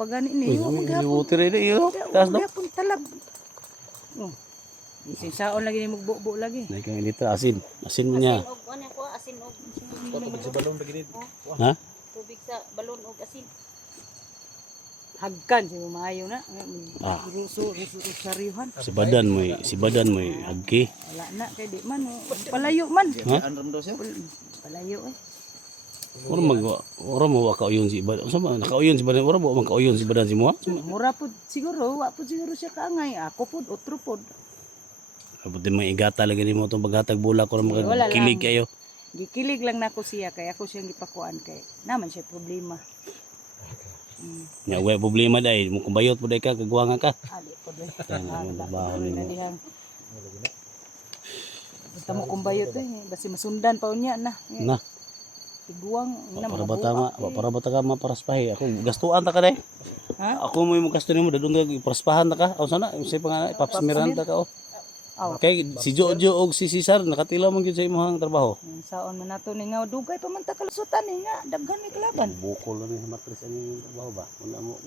pag gani ni. Libuti rin iyo. Taas daw. Gapon talag. Oh. Sinsaon lagi ni magbubo lagi. Nay kang ilitra asin. Asin mo niya. Asin og ano ko, asin og Tubig sa balon lagi dito. Ha? tubig sa balon og asin. Hagkan si maayo na. Ah. Ruso saryuhan. Si badan mo agki. Wala na kay di man palayo man. Ha? Anram daw siya. Palayo eh. Ora mo wa kauyon si badan. Sama nakauyon si badan. Ora mo man kauyon si badan si mo. Mura pud siguro, wa pud siguro siya kaangay. Ako pud otro pud. Kapag di mo igata lagi ni mo itong paghatag bulak ko na Wala makakilig lang. kayo. Gikilig lang nako siya kay ako siyang gipakuan kay naman siya problema. Nya wa problema dai mo kumbayot mo dai ka kagwanga ka. Ali pud eh. Kaya nga yung trabaho na nimo. dihang. Basta mo kumbayot eh, basi masundan pa unya na. Na, Tiguang para bata ma, para bata ka maparaspahi. Ako gastuan ta ka dai. Ha? Ako mo yung gasto nimo dadun ka iparaspahan ta ka. Aw sana say pa nga ipapsmiran ta ka oh. Aw. Kay si Jojo og si Cesar nakatilaw man gyud sa imong trabaho. Saon man nato ni nga dugay pa man ta kalusutan ni nga daghan ni kalaban. Bukol na ni matris ani trabaho ba. Wala mo.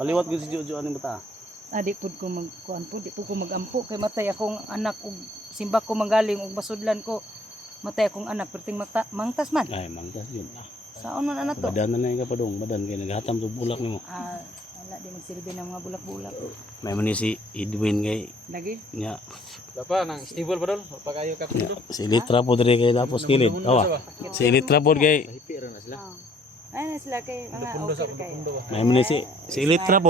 Paliwat gyud si Jojo ani bata. Adi pud ko magkuan pud di pud ko magampo kay matay akong anak ug simba ko manggaling ug masudlan ko matay akong anak perting mangtas man. Ay mangkas yun. Saon man ana to? Badan na nga padong, badan kay naghatam to bulak nimo. Ah, wala di magsilbi ng mga bulak-bulak. May man ni si Edwin kay Lagi. nya Dapat nang stable pa dol. Pa kayo kapin do. si Litra pod diri kay tapos kilid. Tawa. Si Litra pod kay Hipi ra na sila. Ay na sila kay mga Pundo sa okay kay. pundo ba. may man ni si Litra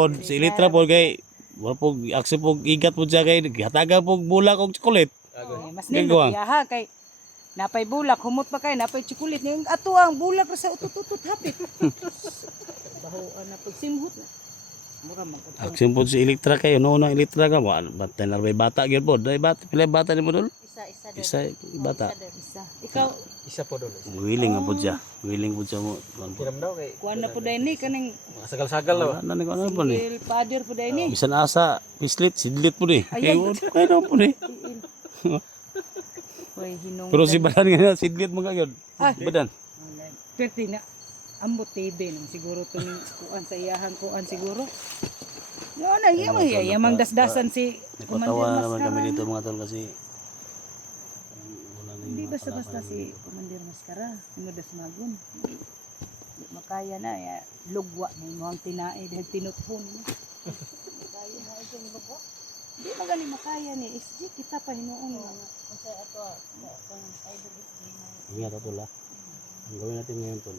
pod kay wa pog akse pog igat pod siya kay hataga pog bulak og chocolate. Mas Gagawa. nindot yaha kay napay bulak humot pa kay napay chikulit ning ato ang bulak ra sa utut-utut hapit. Bahoan na pag simhot na. Mura man ko. Akse pod si Litra kay no na Litra ka wa batay na may bata gyud pod. Dai bata pila bata nimo dol? Isa dol. Isa bata. Isa. Ikaw Isa po dol. Willing nga pod siya. Willing pod siya mo. Kiram daw kay kuan na pud ni kaning sagal-sagal daw. Wala na ano po ni. il father pud ni. Bisan asa pislit sidlit po ni. Kay Ayan. kay daw po ni. Hoy hinung. Pero si badan nga sidlit mo kagad. Ah. Badan. Perti na ambot TV nang siguro to ni kuan sa iyahang kuan siguro. No na yamang dasdasan si Nagpatawa naman Mascara. kami dito mga tol kasi wala na yung Hindi mga basta-basta kalaban si dito. Commander Mascara, inudas magun. Di makaya na, ya, lugwa na yung mga tinae dahil tinutpon mo. Makaya na ito yung lugwa. Hindi magali makaya ni SG, kita pa hinuon nga. Kung sa ato kung idol is na. Ingat tol ha. Ang gawin natin ngayon tol.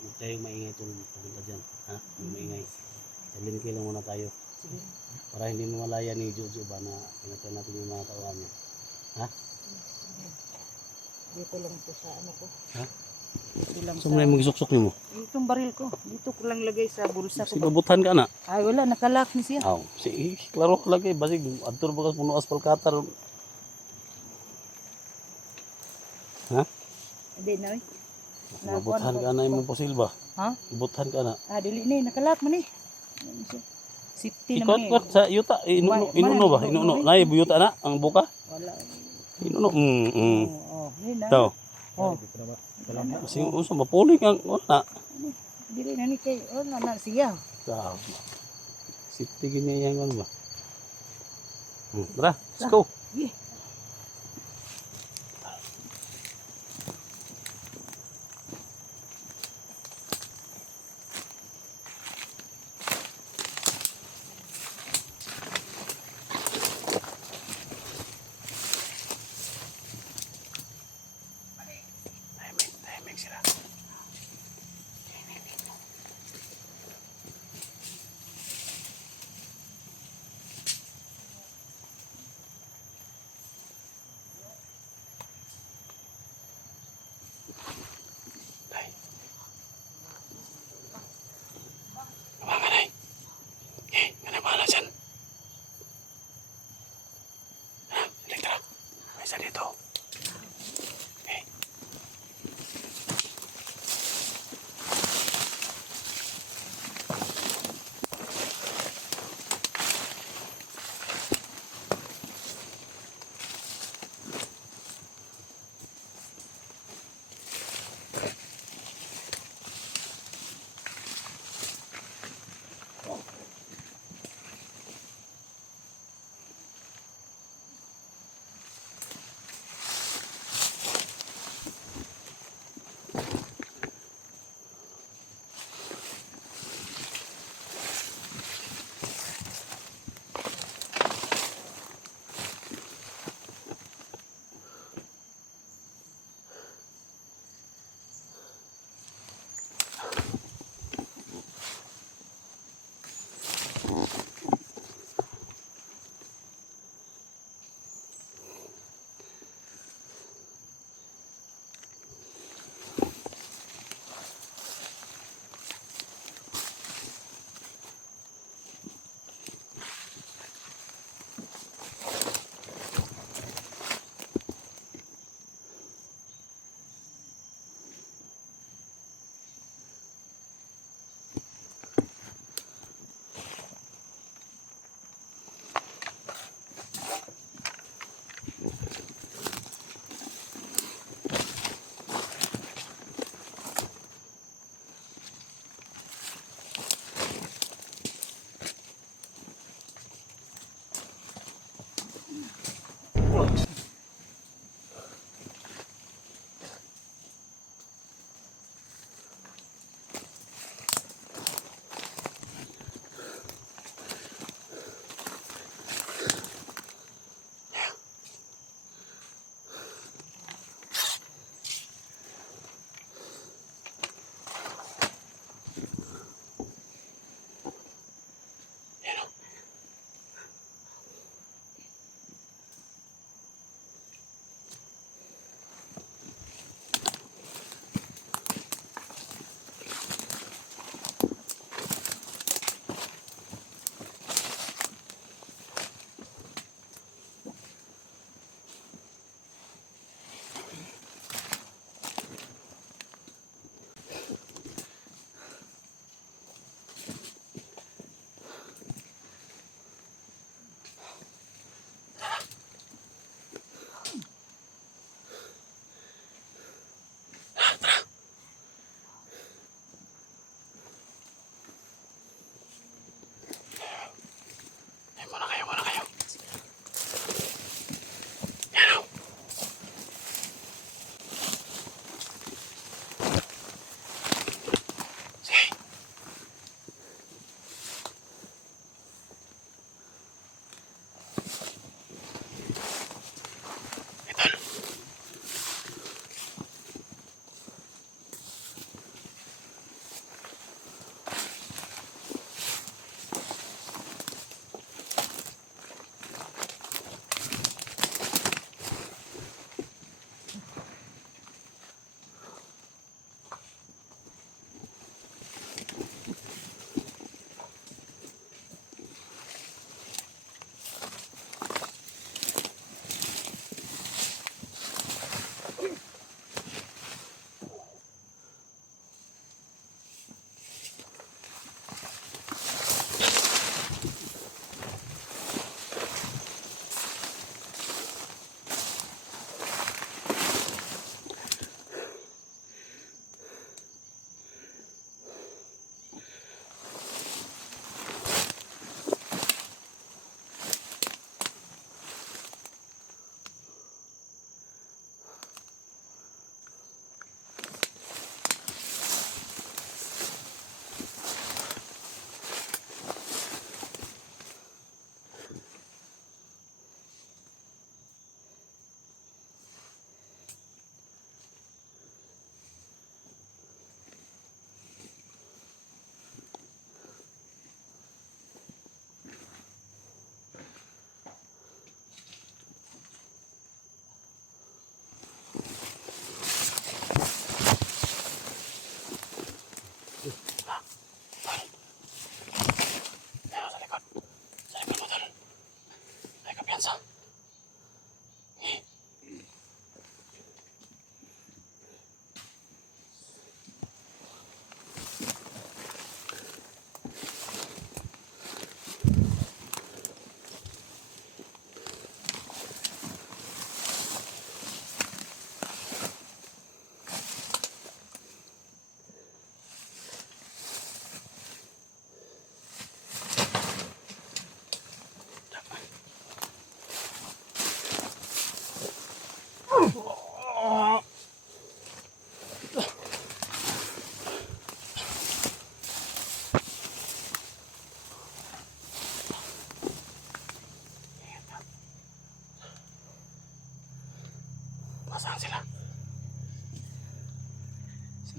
Huwag tayong maingay tol papunta dyan. Ha? Huwag maingay. Salin lang muna tayo. Sige. Para hindi mawalaya ni Jojo ba na pinatay natin yung mga tauhan niya. Dito lang po sa ano ko. Ha? Dito lang So muna yung magisuksok niyo mo. Itong baril ko, dito ko lang lagay sa bulsa Si ko. babutan ka na. Ay wala, nakalak ni siya. Aw, si klaro lagi basig adtor bagas puno aspal katar. Ha? Hindi na eh. Mabuthan ka na imong posil ba? Ha? Ibuthan ka na. Ah, dili ni, nakalak mo ni. Ano siya? Safety Ikot naman sa yuta inuno ba? Inuno. Nay buyuta na ang buka. Wala. Inuno. Oo, yun na. Daw. Oh, Kasi uso mapuling ang wala. dili na ni kay, oh, na siya. Daw. Safety gini yang ano ba? Tara, let's go. Sige. Timing sila.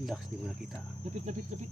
Relax, di mo nakita. Lapit, lapit, lapit.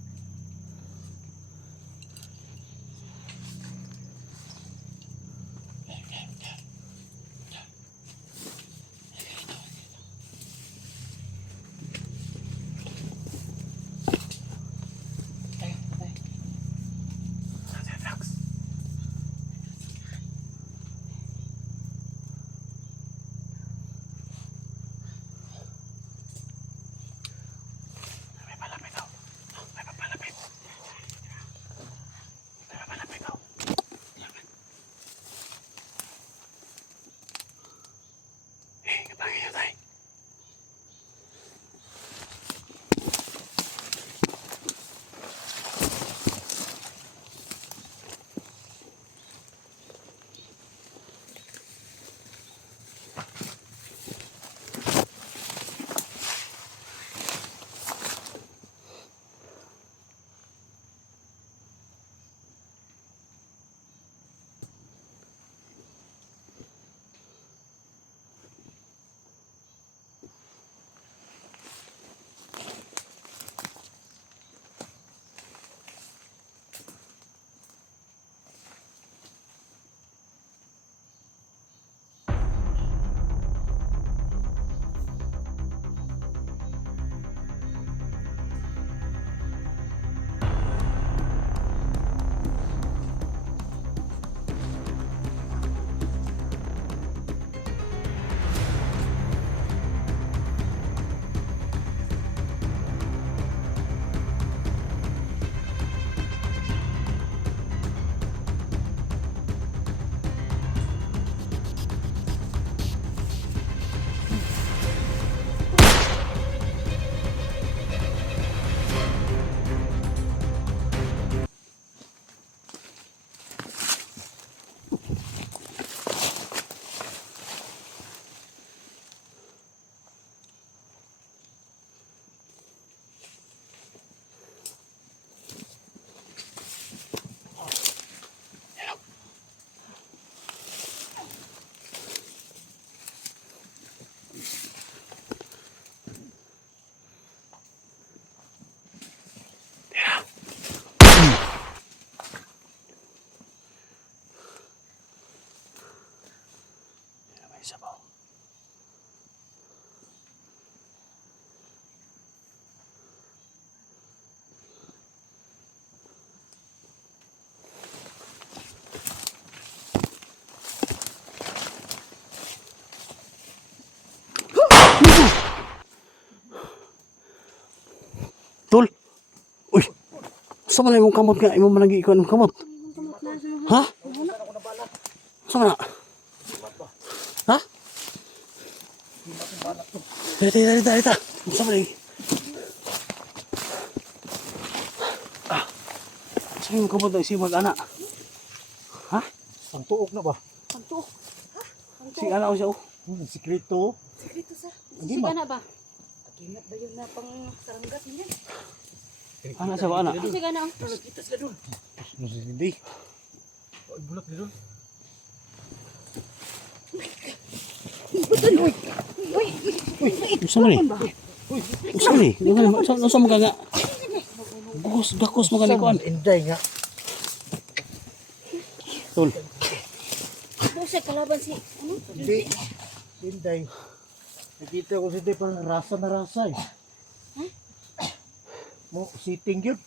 May sabaw. Tol. Uy. Sa man imong kamot nga imo man lagi ikaw imong kamot. Ha? Sa man? Ha? Dita. Sa man lagi? Ah. Sa imong kamot na si mag-ana? Ha? Ang tuok na ba? Panto. Si ana o siya o? Sikreto. Sekreto sa. Hindi Sige ba? na ba? Agingat ba yun na pang saranggat niya? Ana siya ba ana? Sige na. Kita sila doon. Hindi. Ay, bulak na doon. Sa man ni? Sa man ni? Sa mo ka nga? Gakos mo ka ni kuan. Inday nga. Tol. Ano siya kalaban si ano? Hindi. Inday. Nakita ko si Inday parang rasa na rasa eh. Mo, sitting yun.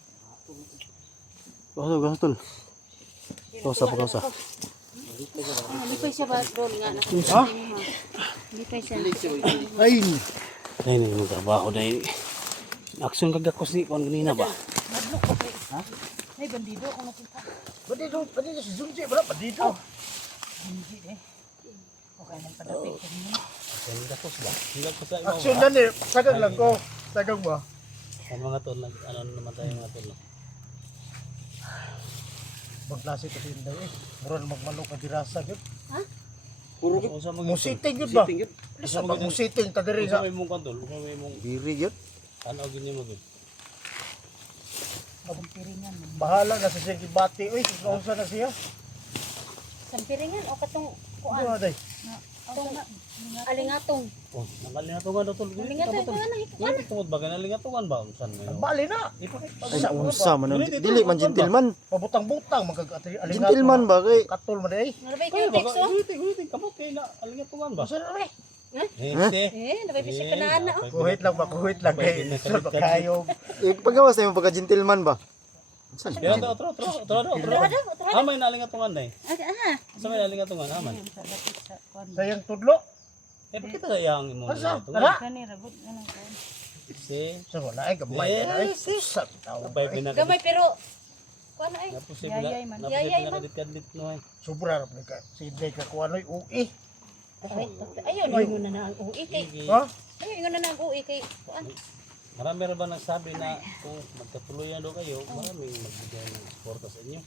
Gawas tol. Kausa pa kausa. Lipay siya ba doon nga nakita mo. Lipay siya. Ay! Ay, hindi mo trabaho dahil. Aksyon kagakos ni kuan ganina ba? Ay, bandido ako nakita. Bandido si Zunji, wala bandido. Hindi eh. Okay nang padapit ko niya. Gakos ba? Gakos sa Aksyon na ni, sagang lang ko. Sagang ba? Ano mga tol, ano naman tayo mga tol. Magklase kasi Inday eh. Mura na magmanok ang dirasa yun. Puro usa mo Musiting yun ba? Isa pag musiting, kadiri Usa nga. may mong kantol, usa may mong Diri yun. tanaw gini mo gid. Bagong piringan. Bahala na sa siyang ibati. Uy, kausa na siya. Sampiringan o katong Ano kuan. na day? Alingatong. Oh, nakalingatungan daw tol. Alingatong ko na. Dili kamot ba nalingatungan ba unsan mo? Bali na. Ay unsa man ang dili man gentleman. Pabutang-butang magkakatri alingat. Gentleman ba kay Katol man ay. Nalabay ko Kaya yung ba? teksto. Gulitin kamot kay na alingatungan ba? Basta na rin. Nalabay pa siya kanana. Kuhit lang ba, kuhit lang kay sir bakayog. pagawas tayo pagka gentleman ba? Unsa? Kaya tro. Amay nalingatungan dai. Sa may nalingatungan aman. Sayang tudlo. Eh bakit sayang mo Asa? nalingatungan? Tara. Kani rabot ano ko. Si Sa wala ay gamay na ay. Sa tao. Abay pinaka. Gamay pero kuan ay. Yayay man. Yayay man. Kadit no ay. Sobra ra ka. Sige ka kuanoy ui. Ayun, ingon na ang UI kay. Ha? Ayun, ingon na ang UI kay kuan. Marami rin ba nagsabi na kung magkatuluyan daw kayo, maraming magbigay ng suporta sa inyo.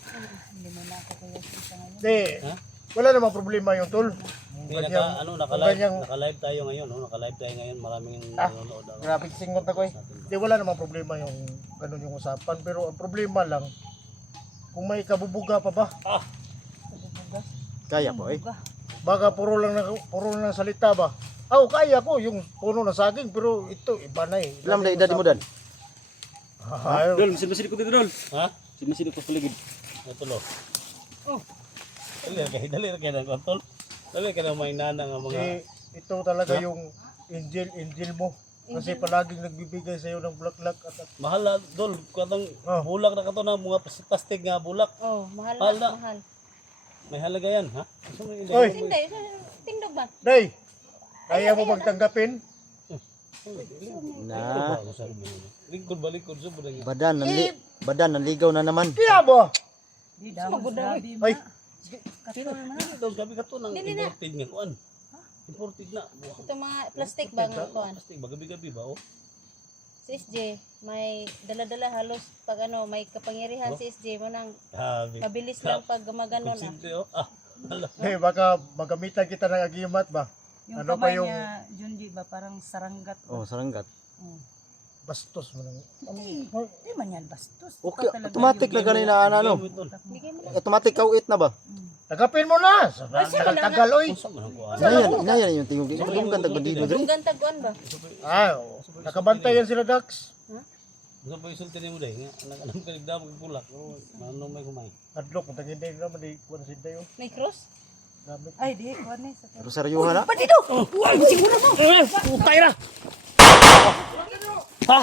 Hindi mo na ako kaya isa ngayon. Di. Ha? Wala namang problema yung tol. Hindi, Ganyang- naka-live tayo ngayon, no? Naka-live tayo ngayon, maraming nanonood. Grabe singot ako eh. Di wala namang problema yung ganun yung usapan. Pero ang problema lang, kung may kabubuga pa ba? Kaya po eh. Baka puro lang salita ba? Kaya ko yung puno ng saging pero ito iba na eh. Ilang na edad mo dan? Ay, Dol, masin-masin ko dito, Dol. Ha? Masin-masin ko sa paligid. Ito, lo. Oh. Dali kayo ng kontrol. Dali kayo ng may nana nga mga... ito talaga yung angel mo. Kasi palaging nagbibigay sa'yo ng bulaklak at Mahal na, Dol. Katong bulak na kato na mga plastic nga bulak. Oh, mahal Mahal na, na. mahal. May halaga yan, ha? Gusto mo yung Oy! Hindi, tindog ba? Day! Kaya mo magtanggapin? Na Lingkod ba, lingkod. Sobrang nga. badan nanligaw na naman. Kaya ba? Di daw sabi mo. Ay, Katol man. Dol, gabi ka to ng imported nga kuan. Imported na. Ito mga plastic ba nga kuan? Plastic ba? Gabi-gabi ba, oh? Si SJ, may dala-dala halos pag ano, may kapangyarihan si SJ mo nang Gabi. kabilis lang pag gumagano na. Konsente, oh. Ah, hala. baka magamitan kita ng agimat ba? Yung Ano pa kamay yung- niya, Junji ba, parang saranggat. Oh, saranggat. Bastos mo nang... Hindi man yan bastos. Okay, Ikaw talaga automatic na ganina ano. Bigay mo na. Automatic kauit na ba? Tagapin mo na! Tagal oy! Unsa man ang kuan? Inayan yung tingog. Kung kantag bandido diri. Yung gantag kuan ba? Nakabantayan sila Dax. Gusto pa isulti ni mo day nga alam ka nigdamo kag bulak. Oh, ano may kumay. Adlok, matangin din naman di kuwan sa dayo. May cross? Gamit. Ay, di, kuwan eh. Sa Rosaryuhan na. Ha?